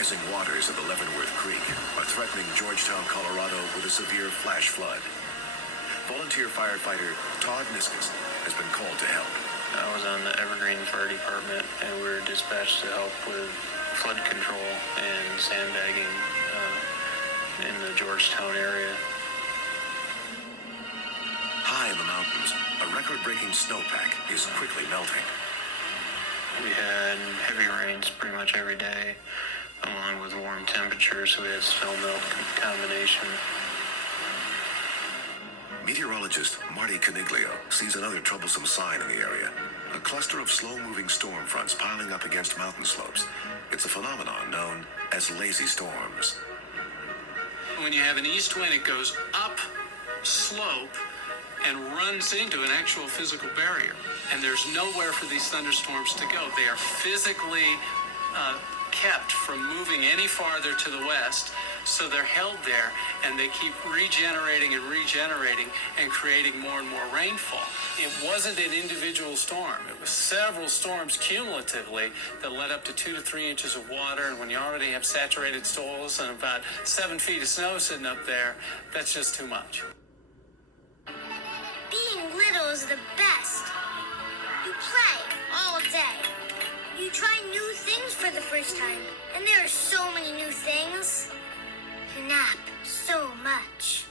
rising waters of the Leavenworth Creek are threatening Georgetown, Colorado with a severe flash flood. Volunteer firefighter Todd Niskus has been called to help. I was on the Evergreen Fire Department, and we were dispatched to help with flood control and sandbagging in the Georgetown area. High in the mountains, a record-breaking snowpack is quickly melting. We had heavy rains pretty much every day, along with warm temperatures, so we had snowmelt combination. Meteorologist Marty Caniglio sees another troublesome sign in the area. A cluster of slow-moving storm fronts piling up against mountain slopes. It's a phenomenon known as lazy storms. When you have an east wind, it goes up slope and runs into an actual physical barrier. And there's nowhere for these thunderstorms to go. They are physically kept from moving any farther to the west, so they're held there, and they keep regenerating and creating more and more rainfall. It wasn't an individual storm. It was several storms cumulatively that led up to 2 to 3 inches of water, and when you already have saturated soils and about 7 feet of snow sitting up there, that's just too much. Being little is the best. You play all day. You try new things for the first time, and there are so many new things. You nap so much.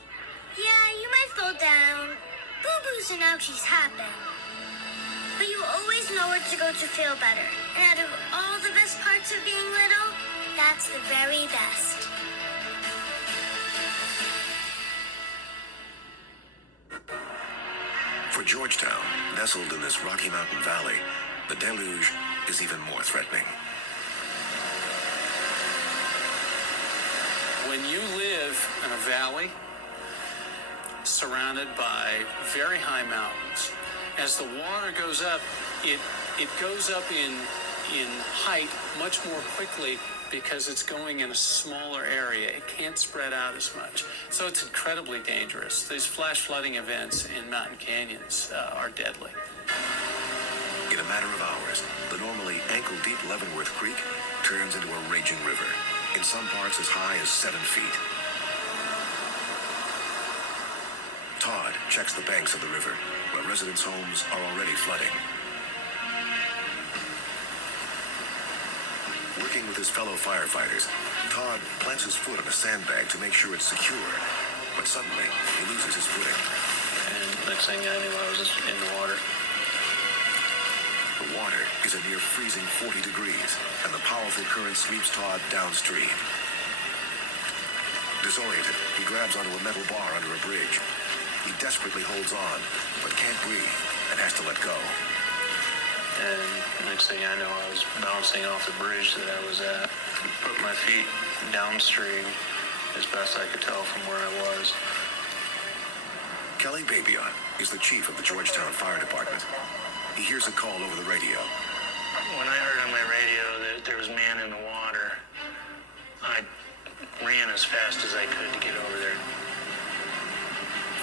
Yeah, you might fall down. Boo-boos and ouchies happen. But you always know where to go to feel better. And out of all the best parts of being little, that's the very best. For Georgetown, nestled in this Rocky Mountain Valley, the deluge is even more threatening. When you live in a valley surrounded by very high mountains, as the water goes up, it goes up in height much more quickly because it's going in a smaller area. It can't spread out as much. So it's incredibly dangerous. These flash flooding events in mountain canyons are deadly. In a matter of hours, the normally ankle-deep Leavenworth Creek turns into a raging river, in some parts as high as 7 feet. Todd checks the banks of the river, where residents' homes are already flooding. Working with his fellow firefighters, Todd plants his foot on a sandbag to make sure it's secure, but suddenly he loses his footing. And next thing I knew, I was just in the water. The water is a near freezing 40 degrees, and the powerful current sweeps Todd downstream. Disoriented, he grabs onto a metal bar under a bridge. He desperately holds on, but can't breathe, and has to let go. And next thing I know, I was bouncing off the bridge that I was at. Put my feet downstream as best I could tell from where I was. Kelly Babyon is the chief of the Georgetown Fire Department. He hears a call over the radio. When I heard on my radio that there was man in the water, I ran as fast as I could to get over there.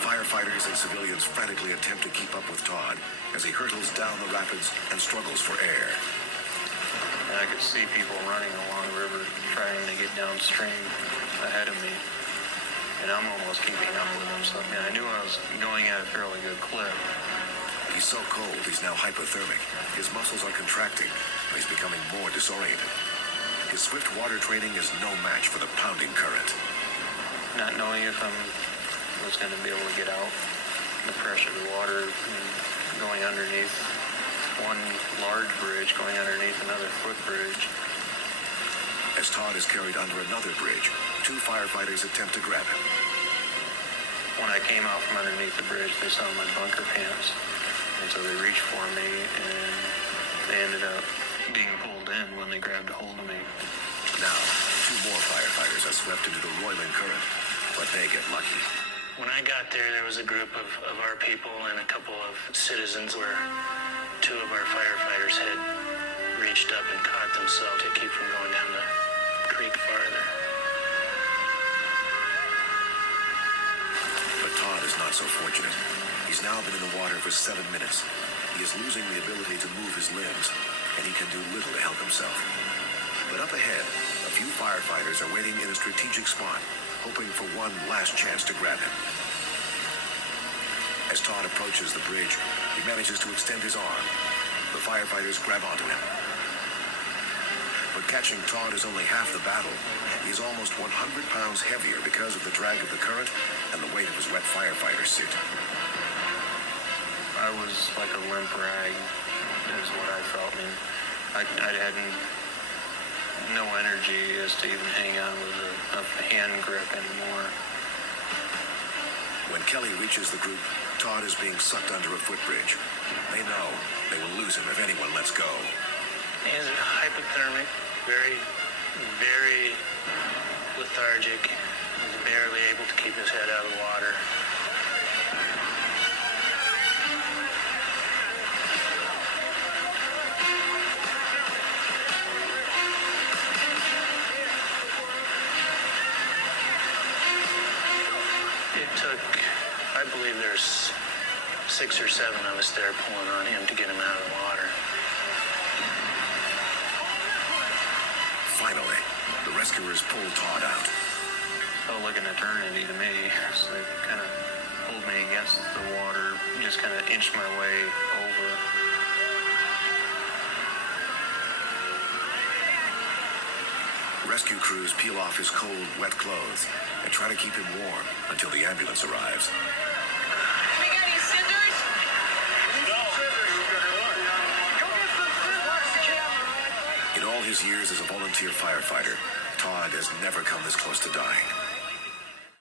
Firefighters and civilians frantically attempt to keep up with Todd as he hurtles down the rapids and struggles for air. And I could see people running along the river trying to get downstream ahead of me. And I'm almost keeping up with them, so I knew I was going at a fairly good clip. He's so cold, he's now hypothermic. His muscles are contracting, and he's becoming more disoriented. His swift water training is no match for the pounding current. Not knowing if I was going to be able to get out, the pressure of the water going underneath one large bridge, going underneath another footbridge. As Todd is carried under another bridge, 2 firefighters attempt to grab him. When I came out from underneath the bridge, they saw my bunker pants. And so they reached for me, and they ended up being pulled in when they grabbed a hold of me. Now, 2 more firefighters are swept into the roiling current, but they get lucky. When I got there was a group of our people and a couple of citizens where 2 of our firefighters had reached up and caught themselves to keep from going down the creek farther. But Todd is not so fortunate. He's now been in the water for 7 minutes. He is losing the ability to move his limbs, and he can do little to help himself. But up ahead, a few firefighters are waiting in a strategic spot, hoping for one last chance to grab him. As Todd approaches the bridge, he manages to extend his arm. The firefighters grab onto him. But catching Todd is only half the battle. He is almost 100 pounds heavier because of the drag of the current and the weight of his wet firefighter suit. I was like a limp rag, is what I felt. I mean, I had no energy just to even hang on with a hand grip anymore. When Kelly reaches the group, Todd is being sucked under a footbridge. They know they will lose him if anyone lets go. He's hypothermic, very, very lethargic. He's barely able to keep his head out of the water. It took, I believe there's 6 or 7 of us there pulling on him to get him out of the water. Finally, the rescuers pull Todd out. Felt like an eternity to me. So they kind of pulled me against the water, just kind of inched my way over. Rescue crews peel off his cold, wet clothes and try to keep him warm until the ambulance arrives. We got any scissors? No. Go get some scissors. In all his years as a volunteer firefighter, Todd has never come this close to dying.